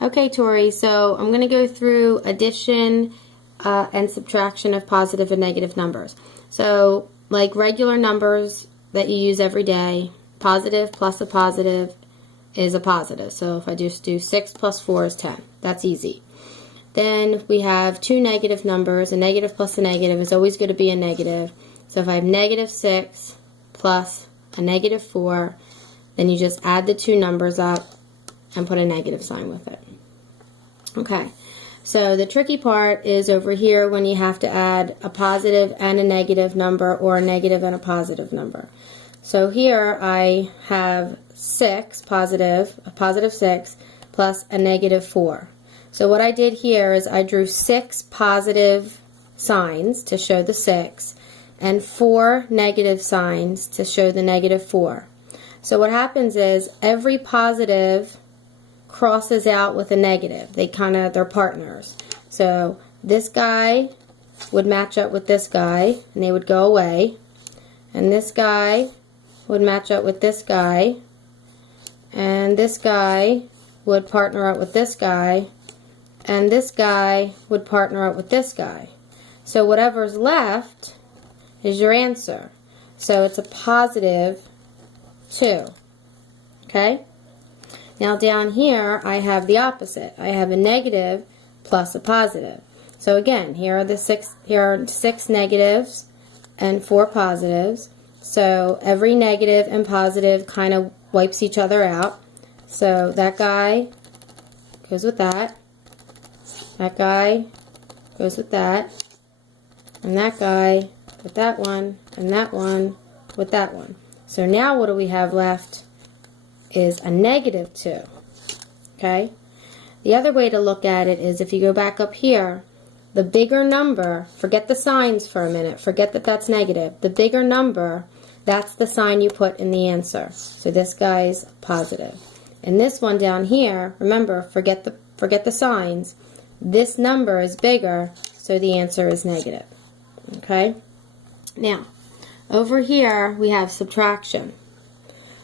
Okay, Tori, so I'm going to go through addition and subtraction of positive and negative numbers. So, like regular numbers that you use every day, positive plus a positive is a positive. So if I just do 6 plus 4 is 10. That's easy. Then we have two negative numbers. A negative plus a negative is always going to be a negative. So if I have negative 6 plus a negative 4, then you just add the two numbers up and put a negative sign with it. Okay, so the tricky part is over here when you have to add a positive and a negative number or a negative and a positive number. So here I have 6 positive, a positive 6 plus a negative 4. So what I did here is I drew 6 positive signs to show the 6 and 4 negative signs to show the negative 4. So what happens is every positive crosses out with a negative. They're partners. So this guy would match up with this guy and they would go away. And this guy would match up with this guy. And this guy would partner up with this guy. And this guy would partner up with this guy. So whatever's left is your answer. So it's a positive 2. Okay? Now down here I have the opposite. I have a negative plus a positive. So again, here are 6 negatives and 4 positives. So every negative and positive kind of wipes each other out. So that guy goes with that. That guy goes with that. And that guy with that one. And that one with that one. So now what do we have left is a negative 2. Okay? The other way to look at it is if you go back up here, the bigger number, forget the signs for a minute, forget that that's negative. The bigger number, that's the sign you put in the answer. So this guy's positive. And this one down here, remember, forget the signs. This number is bigger, so the answer is negative. Okay? Now, over here we have subtraction.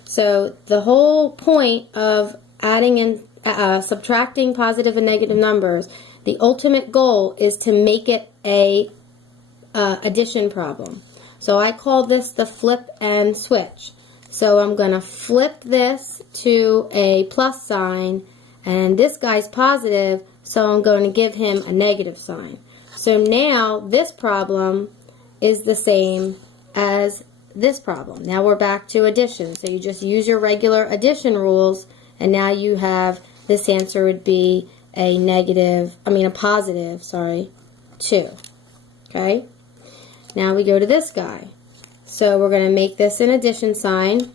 So the whole point of adding and subtracting positive and negative numbers, the ultimate goal is to make it a addition problem. So I call this the flip and switch. So I'm going to flip this to a plus sign, and this guy's positive, so I'm going to give him a negative sign. So now this problem is the same as this problem. Now we're back to addition. So you just use your regular addition rules, and now you have this answer would be a positive 2. Okay? Now we go to this guy. So we're going to make this an addition sign.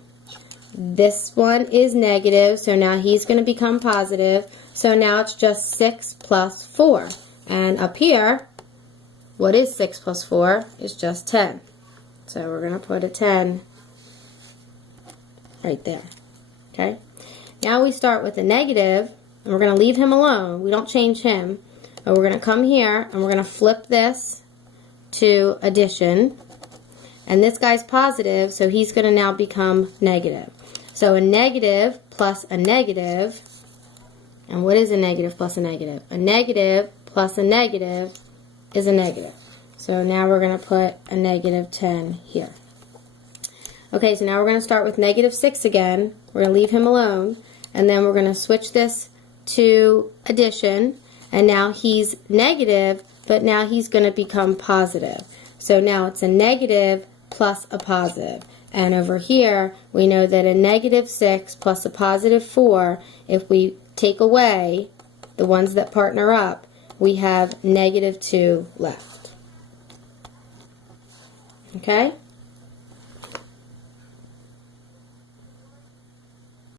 This one is negative, so now he's going to become positive. So now it's just 6 plus 4. And up here, what is 6 plus 4? It's just 10. So we're going to put a 10 right there. Okay? Now we start with a negative, and we're going to leave him alone. We don't change him. But we're going to come here, and we're going to flip this to addition. And this guy's positive, so he's going to now become negative. So a negative plus a negative, and what is a negative plus a negative? A negative plus a negative is a negative. So now we're going to put a negative 10 here. Okay, so now we're going to start with negative 6 again. We're going to leave him alone. And then we're going to switch this to addition. And now he's negative, but now he's going to become positive. So now it's a negative plus a positive. And over here, we know that a negative 6 plus a positive 4, if we take away the ones that partner up, we have negative 2 left. Okay?